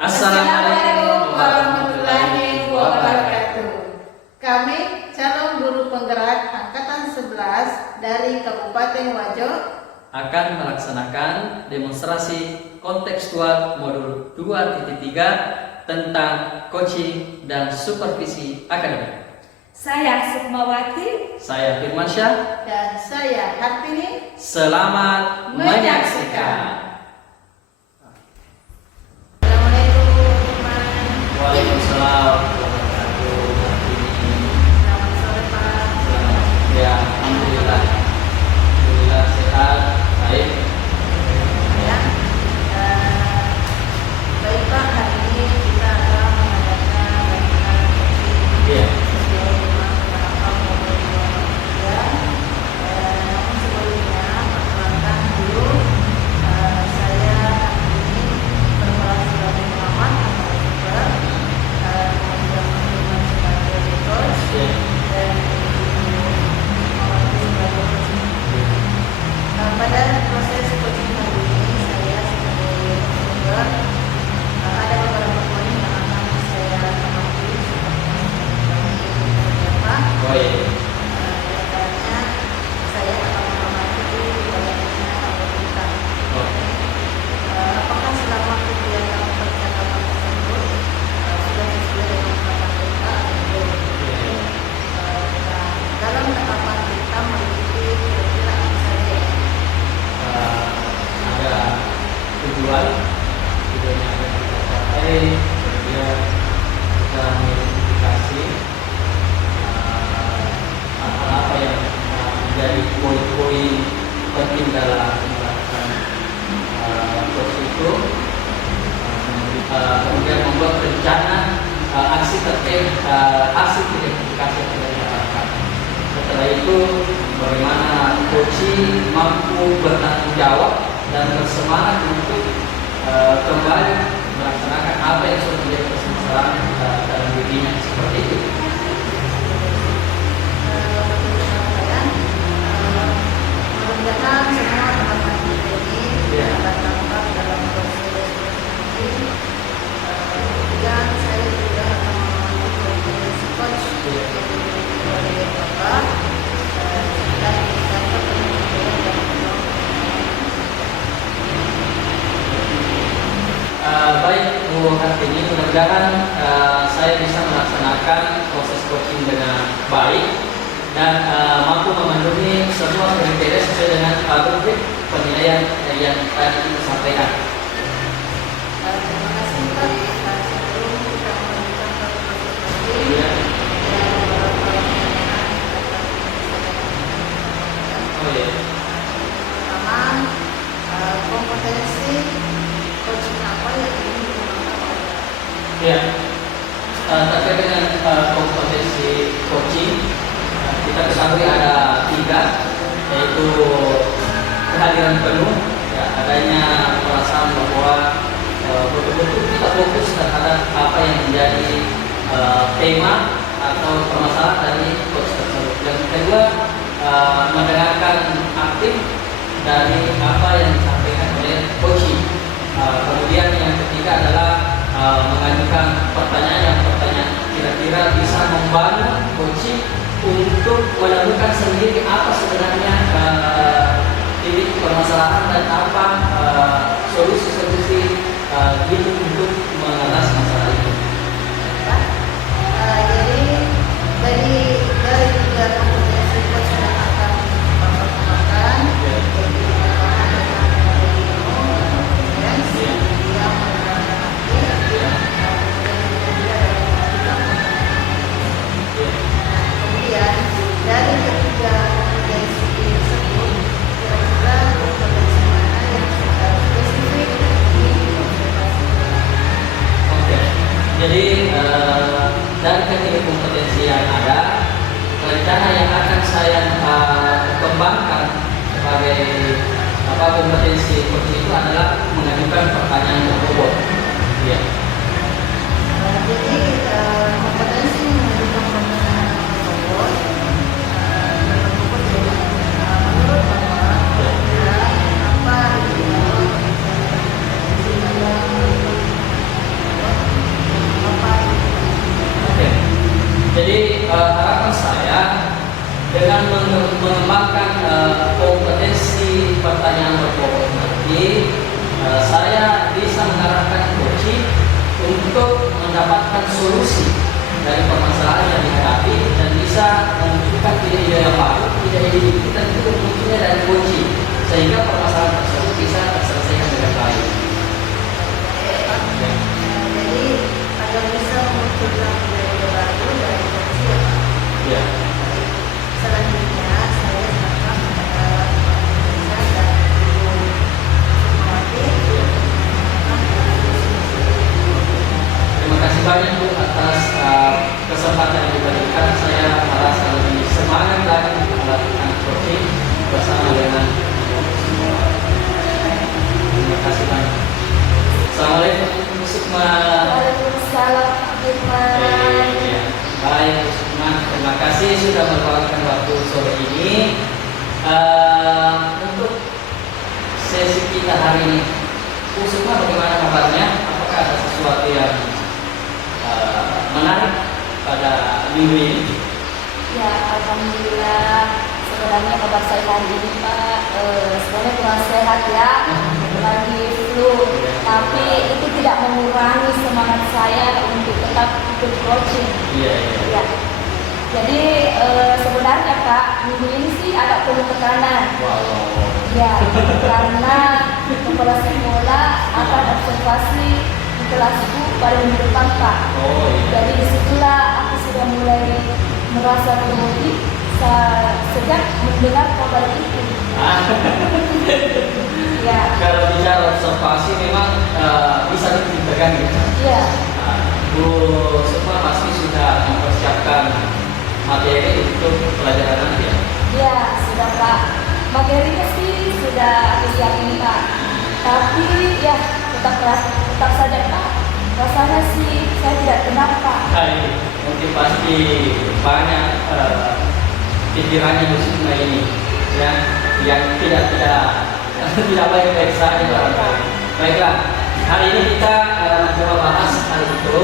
Assalamualaikum warahmatullahi wabarakatuh. Kami calon guru penggerak angkatan 11 dari Kabupaten Wajo akan melaksanakan demonstrasi kontekstual modul 2.3 tentang coaching dan supervisi akademik. Saya Sukmawati. Saya Firmansyah. dan saya Hartini. Selamat menyaksikan. Assalamualaikum teman. Waalaikumsalam warahmatullahi wabarakatuh. Selamat sore Pak. Ya, alhamdulillah. Alhamdulillah sehat, baik. Ya, baik Pak, hari ini kita akan mengadakan webinar coaching Iya. sesuai dengan penerapan modul 2.3. Namun sebelumnya perkenalkan dulu, saya Hartini berperan sebagai pengamat atau mentor, kemudian Firman sebagai coach, Iya. dan Mawati sebagai coaching. Pada proses coaching kali ini saya sebagai sumber ada beberapa poin yang akan saya amati seperti beberapa. Oh iya. Di antaranya saya akan mengamati bagaimana algoritma. Oh. Apakah selama kegiatan percakapan tersebut sudah sesuai dengan harapan kita atau belum? Iya. Nah, dalam tahapan kita meliputi kira-kira apa saja ya? Ada tujuannya akan kita capai, kemudian kita mengidentifikasi apa yang menjadi poin-poin penting dalam melakukan course itu, kemudian membuat rencana aksi terkait hasil identifikasi yang sudah didapatkan. Setelah itu, bagaimana coaching mampu bertanggung jawab dan bersemangat untuk kembali melaksanakan apa yang sudah menjadi permasalahan dalam dirinya, seperti itu. Mudah-mudahan semua teman-teman kita ini Ya. dapat tampak dalam proses ini. Kemudian saya juga akan mengamati profesi coach Ya. yang dimiliki oleh Bapak dan indikator penilaian dan Baik Bu Hartini, mudah-mudahan saya bisa melaksanakan proses coaching dengan baik dan mampu memenuhi semua kriteria sesuai dengan rubrik penilaian yang tadi disampaikan. terima kasih Pak. Sebelum kita melanjutkan ke proses coaching, Ya. Oh iya. pertama, kompetensi coaching apa yang ingin dikembangkan oleh Ya, terkait dengan kompetensi coaching, kita ketahui ada 3, yaitu kehadiran penuh, ya, adanya perasaan bahwa betul-betul kita fokus terhadap apa yang menjadi tema atau permasalahan dari coach tersebut. Yang kedua, mendengarkan aktif dari apa yang disampaikan oleh coaching. Kemudian yang ketiga adalah mengajukan pertanyaan kira-kira bisa membantu coaching untuk menemukan sendiri apa sebenarnya titik permasalahan dan apa solusi-solusi gitu untuk mengatasi masalah itu. Pak. Jadi dari 3 kompetensi coach yang akan Bapak kembangkan, Ya. yaitu pengembangan dengan ilmu, kemudian Ya. yang mendengarkan aktif, Ya. kemudian yang ketiga adalah mengajukan pertanyaan. Ya. Kemudian dari ketiga kompetensi tersebut, kira-kira kompetensi mana yang spesifik ingin diobservasi? Oke, jadi dari ketiga kompetensi yang ada, rencana yang akan saya kembangkan sebagai kompetensi coaching itu adalah mengajukan pertanyaan berbobot. Ya. Jadi kompetensi mengajukan pertanyaan tersebut mendapatkan solusi dari permasalahan yang dihadapi dan bisa memunculkan ide-ide yang baru, ide-ide kita itu munculnya dari kunci sehingga permasalahan tersebut bisa terselesaikan dengan baik. Jadi agar bisa memunculkan ide baru dari kunci ya Pak. Ya. Selanjutnya saya akan bisa dan Ibu Sukmawati Terima kasih banyak Bu atas kesempatan yang diberikan. Saya merasa lebih semangat lagi melakukan coaching bersama dengan Ibu semua. Terima kasih banyak. Assalamualaikum Bu Sukma. Waalaikumsalam Firman. Ya. Baik Bu Sukma, terima kasih sudah meluangkan waktu sore ini untuk sesi kita hari ini. Bu Sukma, bagaimana kabarnya? Apakah ada sesuatu yang menarik pada minggu ini? Ya, alhamdulillah. Sebenarnya kabar saya hari ini Pak, sebenarnya kurang sehat ya, lagi flu. Tapi itu tidak mengurangi semangat saya untuk tetap ikut coaching. Iya. Ya. Jadi sebenarnya Pak, minggu ini sih agak penuh tekanan. Wow. Ya, karena kepala sekolah akan observasi di kelasku pada minggu depan Pak. Oh iya. Jadi disitulah aku sudah mulai merasa termotivasi sejak mendengar kabar itu. Ya, Kalau bicara observasi memang bisa ditekan ya. iya, Bu Sukma pasti sudah mempersiapkan materi untuk pelajaran nanti ya. iya sudah Pak. Materinya sih sudah aku siapin Pak. Tapi ya tetap saja Pak. Rasanya sih saya tidak tenang Pak. Hai, mungkin pasti banyak pikirannya Bu Sukma ini ya, yang tidak baik-baik saja barangkali. Baiklah, hari ini kita mencoba bahas hal itu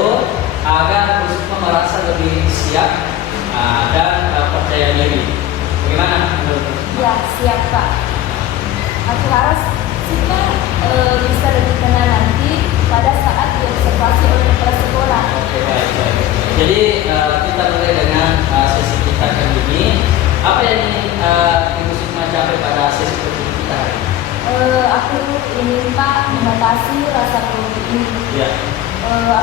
agar Bu Sukma merasa lebih siap dan percaya diri. Bagaimana menurut Bu Sukma? Ya siap Pak. Aku harus kita bisa lebih tenang nanti pada saat diobservasi oleh kepala sekolah. Oke, baik. Jadi kita mulai dengan sesi kita kali ini. Apa yang ingin Ibu Sukma capai pada sesi kita hari ini? Aku ingin Pak membatasi rasa grogi ini. Ya.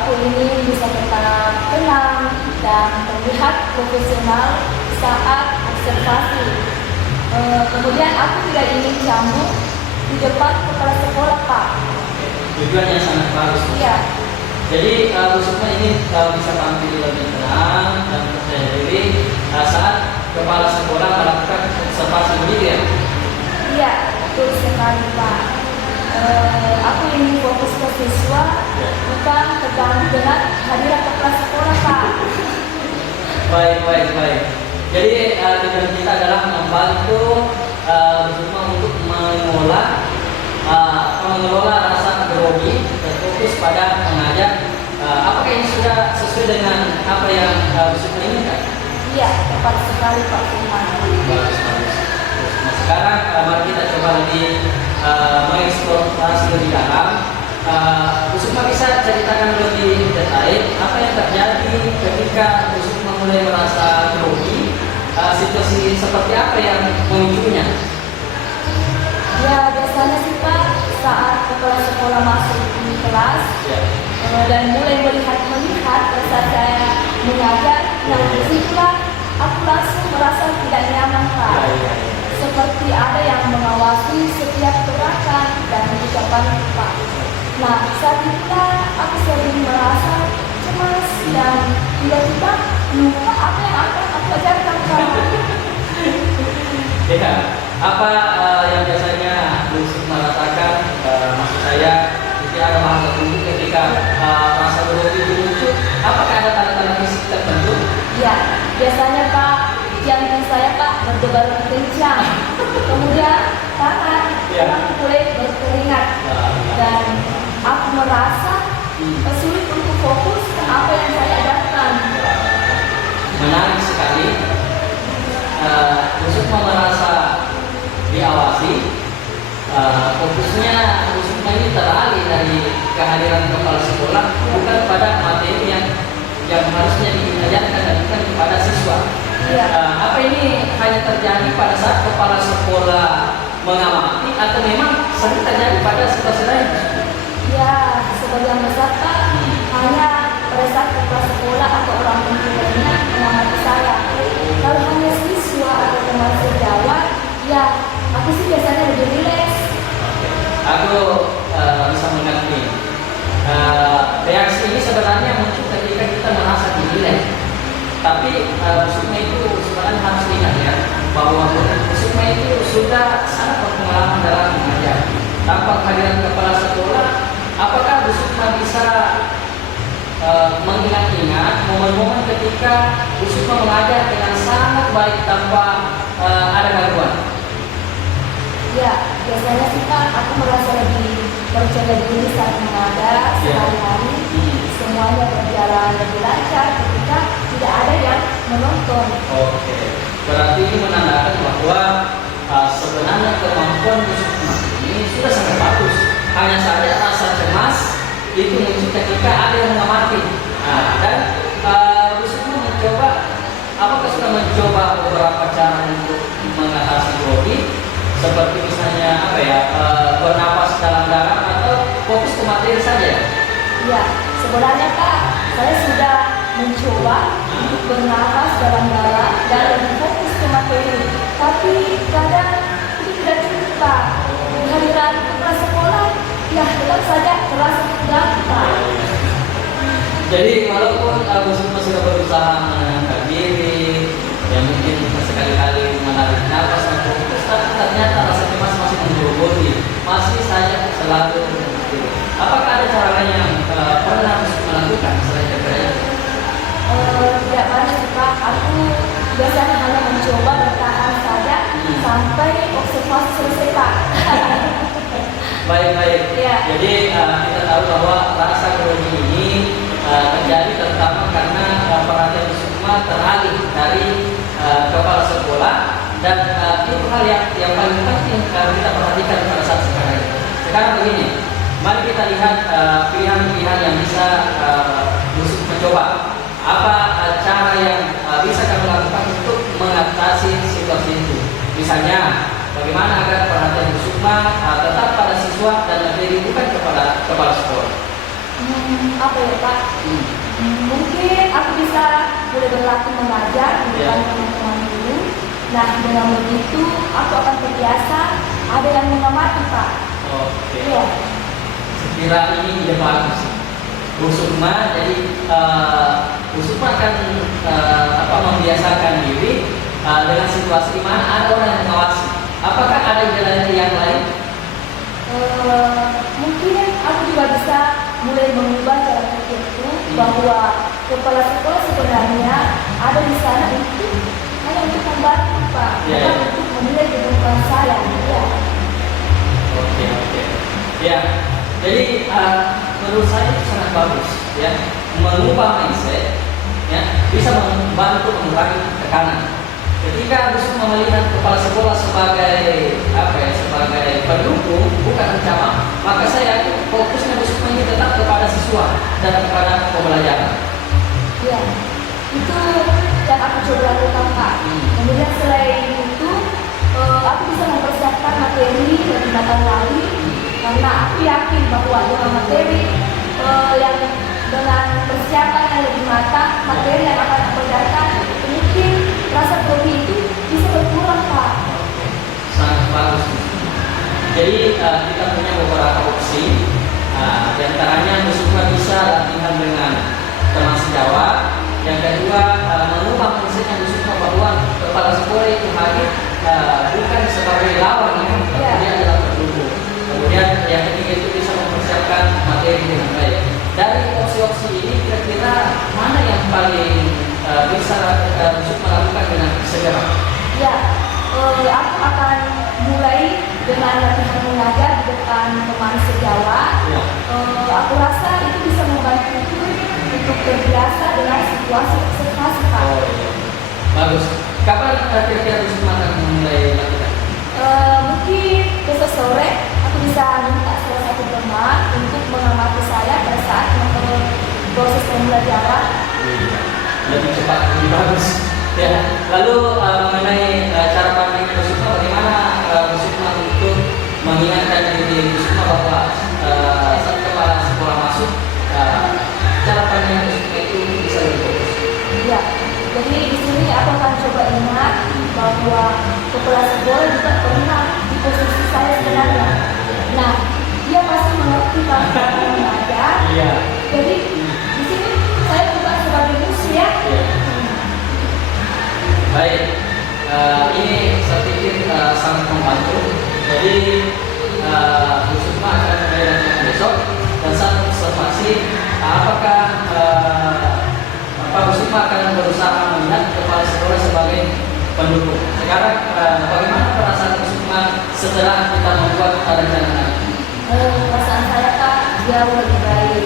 Aku ingin bisa tetap tenang dan terlihat profesional saat observasi. Kemudian aku tidak ingin cambuk di depan kepala sekolah Pak. Tujuannya sangat bagus. Iya, Jadi Bu Sukma ini bisa tampil lebih tenang dan percaya diri saat kepala sekolah melakukan observasi begitu ya. iya betul sekali Pak. Aku ingin fokus ke siswa, bukan terganggu dengan hadirat kepala sekolah Pak. Baik. Jadi tujuan kita adalah membantu Bu Sukma untuk mengelola rasa grogi dan fokus pada mengajar. Apakah ini sudah sesuai dengan apa yang Bu Sukma inginkan? Iya, tepat sekali Pak Firman. Bagus. Nah, sekarang mari kita coba lebih mengeksplorasi lebih dalam. Bu Sukma bisa ceritakan lebih detail apa yang terjadi ketika Bu Sukma mulai merasa grogi, situasi seperti apa yang memicunya? Ya biasanya sih Pak saat kepala sekolah masuk di kelas Ya. dan mulai melihat rasa saya mengajar, nah disitulah aku langsung merasa tidak nyaman Pak. Ya. Seperti ada yang mengawasi setiap gerakan dan ucapan Pak. Nah saat itulah aku sering merasa cemas dan tiba-tiba lupa apa yang akan aku ajarkan Pak. Ya. Apa yang biasanya Bu Sukma rasakan? Maksud saya, jika ada bahasa tubuh ketika rasa grogi itu muncul, apakah ada tanda-tanda fisik tertentu? Ya, biasanya Pak, jantung saya Pak berdebar kencang. Kemudian tangan mulai berkeringat dan aku merasa sulit untuk fokus ke apa yang saya ajarkan. Menarik sekali. Bu Sukma merasa diawasi. Fokusnya Bu Sukma ini teralih dari kehadiran kepala sekolah bukan pada materi yang apa ini hanya terjadi pada saat kepala sekolah mengamati atau memang sering terjadi pada situasi lain? Ya, sebagian besar Pak, hanya pada saat kepala sekolah atau orang tua lainnya mengamati saya. Kalau hanya siswa atau teman sejawat, ya aku sih biasanya lebih rileks. Aku bisa mengerti. Reaksi ini sebenarnya muncul ketika kita merasa dinilai. Tapi Sukma itu sebenarnya harus diingat ya, bahwa Sukma itu sudah sangat berpengalaman dalam mengajar. Tanpa kehadiran kepala sekolah, apakah Bu Sukma bisa mengingat-ingat momen-momen ketika Bu Sukma mengajar dengan sangat baik tanpa ada gangguan? Ya, biasanya sih Pak, aku merasa lebih percaya diri saat mengajar sehari-hari. Semuanya berjalan lebih lancar ketika tidak ada yang menonton. Oke, berarti ini menandakan bahwa sebenarnya kemampuan Bu Sukma ini sudah sangat bagus. Hanya saja rasa cemas itu muncul ketika ada yang mengamati. Dan Bu Sukma mencoba, apakah sudah mencoba beberapa cara untuk mengatasi grogi? Seperti misalnya bernapas dalam-dalam atau fokus ke materi saja? Ya, sebenarnya Pak, saya sudah mencoba untuk bernafas dalam-dalam dan lebih fokus ke materi. Tapi kadang itu tidak cukup Pak. Kehadiran kepala sekolah, ya tetap saja terasa terganggu Pak. Jadi walaupun Bu Sukma sudah berusaha menenangkan diri, ya mungkin sekali-kali menarik nafas dan fokus, tapi ternyata rasa cemas masih menggerogoti, masih saja selalu seperti itu. Apakah ada cara lain yang pernah Bu Sukma lakukan selain kerjanya? Tidak banyak sih Pak. Aku biasanya hanya mencoba bertahan saja sampai observasi selesai Pak. Baik-baik. Ya. Jadi kita tahu bahwa rasa grogi ini terjadi terutama karena perhatian Bu Sukma teralih dari kepala sekolah, dan itu hal yang paling penting kita perhatikan pada saat sekarang ini. Sekarang begini, mari kita lihat pilihan-pilihan yang bisa Bu Sukma coba. Apa cara yang bisa kami lakukan untuk mengatasi situasi itu? Misalnya, bagaimana agar perhatian Bu Sukma tetap pada siswa dan materi, bukan kepada kepala sekolah? Apa ya Pak? Mungkin aku bisa mulai berlatih mengajar di depan teman-teman dulu. Nah, dengan begitu aku akan terbiasa ada yang mengamati Pak. Oke. Iya. Sekira ini ide bagus sih. Bu Sukma, jadi Bu Sukma akan membiasakan diri dengan situasi di mana ada orang yang mengawasi. Apakah ada ide yang lain? Mungkin aku juga bisa mulai mengubah cara pikirku bahwa kepala sekolah sebenarnya ada di sana hanya untuk membantu Pak, bukan untuk menilai kehidupan saya. Ya. Oke. Ya, jadi menurut saya itu sangat bagus ya, mengubah mindset ya, bisa membantu mengurangi tekanan. Ketika Bu Sukma melihat kepala sekolah sebagai sebagai pendukung bukan ancaman, maka saya yakin fokusnya Bu Sukma ini tetap kepada siswa dan kepada pembelajaran. Ya, itu yang aku coba lakukan Pak. Kemudian selain itu, aku bisa mempersiapkan materi lebih matang lagi, karena aku yakin bahwa dengan materi yang dengan persiapan yang lebih matang, materi yang akan aku ajarkan, mungkin rasa grogi itu bisa berkurang Pak. Sangat bagus. Jadi kita punya beberapa opsi. Di antaranya Bu Sukma bisa latihan dengan teman sejawat. Yang kedua, mengubah mindsetnya Bu Sukma bahwa kepala sekolah itu hadir bukan sebagai lawan ya, dia adalah pendukung. Kemudian yang ketiga itu bisa mempersiapkan materi dengan baik. Dari opsi-opsi ini kira-kira mana yang paling bisa Bu Sukma lakukan dengan segera? Ya, aku akan mulai dengan latihan mengajar di depan teman sejawat. Ya. Aku rasa itu bisa membantuku untuk terbiasa dengan situasi observasi Pak. Iya. Bagus. Kapan kira-kira Bu Sukma akan mulai lakukan? Mungkin besok sore aku bisa minta salah satu teman untuk mengamati saya pada saat proses pembelajaran. Lebih cepat, lebih bagus. Ya, lalu mengenai cara pandang Bu Sukma, bagaimana Bu Sukma untuk mengingatkan diri Bu Sukma bahwa saat kepala sekolah masuk, cara pandang Bu Sukma itu bisa lebih bagus. Ya, jadi di sini aku akan coba ingat bahwa kepala sekolah juga pernah di posisi saya sebenarnya. Nah, dia pasti mengerti kalau saya mengajar. Iya. Jadi di sini saya juga sebagai musuh ya. Iya. Baik, ini saya pikir sangat membantu. Jadi Bu Sukma akan mulai latihan besok dan saat observasi apakah Bu Sukma akan berusaha melihat kepala sekolah sebagai pendukung. Sekarang bagaimana perasaan Bu Sukma setelah kita membuat rencana? Perasaan saya Pak jauh lebih baik.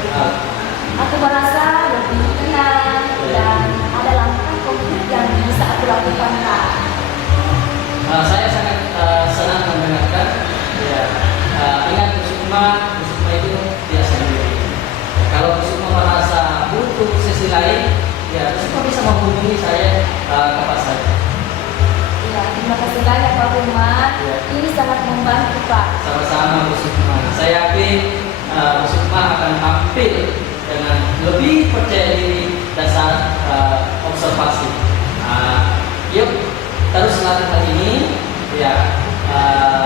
Aku merasa lebih tenang dan ada langkah konkret yang bisa aku lakukan Pak. Saya sangat senang mendengarkan. Ya, ingat Bu Sukma itu tidak sendiri. Kalau Bu Sukma merasa butuh sesi lain, ya Bu Sukma bisa menghubungi saya kapan saja. Ya, terima kasih banyak Pak Firman. Ya. Ini sangat membantu Pak. Sama-sama Bu Sukma. Saya yakin Bu Sukma akan tampil dengan lebih percaya diri dan saat observasi. Yuk terus lakukan ini, ya,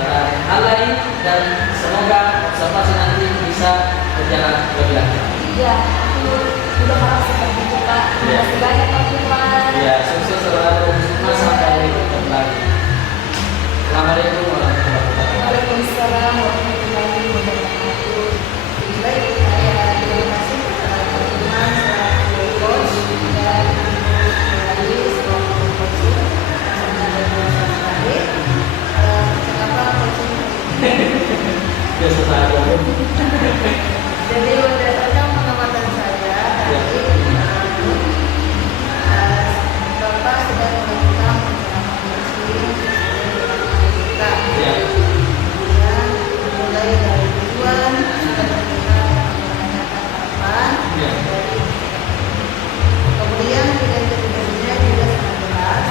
dan hal lain, dan semoga observasi nanti bisa berjalan lebih lancar. Iya, aku juga harap seperti itu Pak. Terima kasih banyak Pak Firman. Ya, sukses selalu Bu Sukma sampai ketemu lagi. Assalamualaikum warahmatullahi wabarakatuh. Waalaikumsalam warahmatullahi wabarakatuh. Baik, saya terima kasih Pak Firman selaku coach dan kembali selaku coaching bersama dengan sekali. Kenapa coaching? Biasa saja. Jadi berdasarkan pengamatan saya tadi, Bapak sudah melakukan penceramah coaching kita. Ya. Kemudian mulai dari tujuan sudah kita menanyakan harapan Ya. dari kemudian identifikasinya juga sangat jelas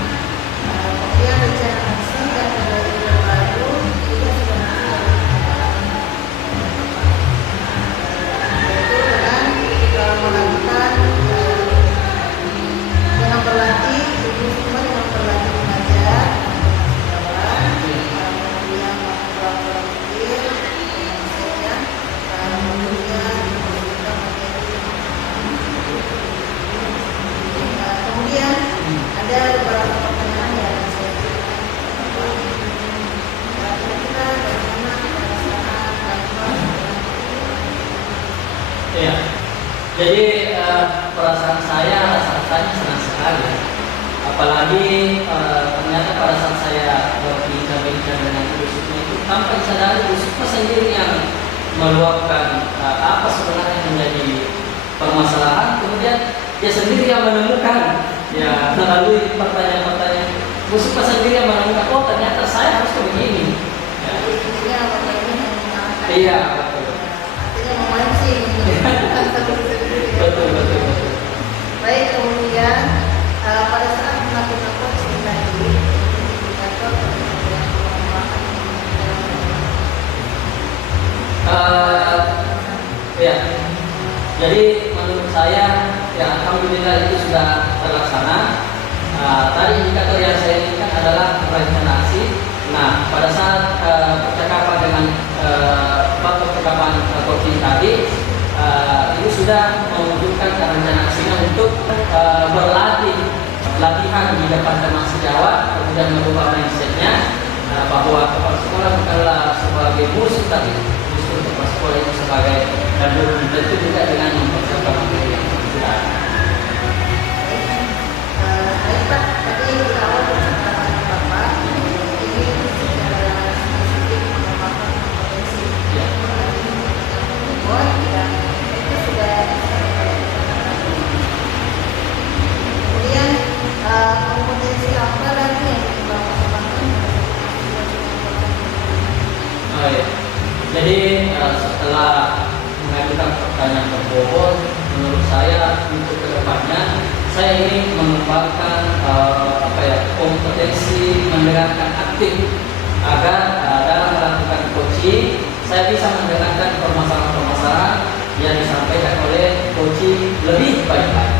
kemudian rencana aksi dan budaya terbaru juga sudah yaitu dengan melakukan dengan berlatih ibu semua dengan berlatih mengajar kemudian melakukan berpikir mindsetnya kemudian juga kemudian ada beberapa pertanyaan yang saya berikan kira-kira bagaimana perasaan Bapak Iya. Jadi perasaan saya rasanya senang sekali. Apalagi ternyata pada saat saya berbincang-bincang dengan Bu Sukma itu tanpa disadari Bu Sukma sendiri yang meluapkan apa sebenarnya yang menjadi permasalahan. Kemudian dia sendiri yang menemukan, ya, melalui pertanyaan-pertanyaan. Bu Sukma sendiri yang menemukan, oh ternyata saya harus begini. Ya. intinya Bapak ini yang mengenalkan Iya, betul. artinya memancing Betul, betul, betul. baik kemudian pada saat melakukan coaching tadi indikator penilaian pengembangan Ya, jadi menurut saya, ya alhamdulillah itu sudah terlaksana. Tadi indikator yang saya inginkan adalah regenerasi. Nah, pada saat percakapan dengan percakapan coaching tadi, itu sudah mewujudkan rencana aksinya untuk berlatih latihan di depan teman sejawat, kemudian merubah mindsetnya bahwa kepala sekolah bukanlah sebagai musuh, tapi justru kepala sekolah itu sebagai pendukung, tentu juga dengan mempersiapkan materi yang sudah ada. baik Pak, tadi di awal percakapan Bapak ini secara spesifik mengembangkan kompetensi Ya. boy dan itu sudah kemudian kompetensi apa lagi yang Bapak kembangkan Oh, ya. Jadi setelah mengajukan pertanyaan saya untuk kedepannya saya ingin mengembangkan kompetensi mendengarkan aktif agar dalam melakukan coaching saya bisa mendengarkan permasalahan-permasalahan yang disampaikan oleh coaching lebih baik lagi.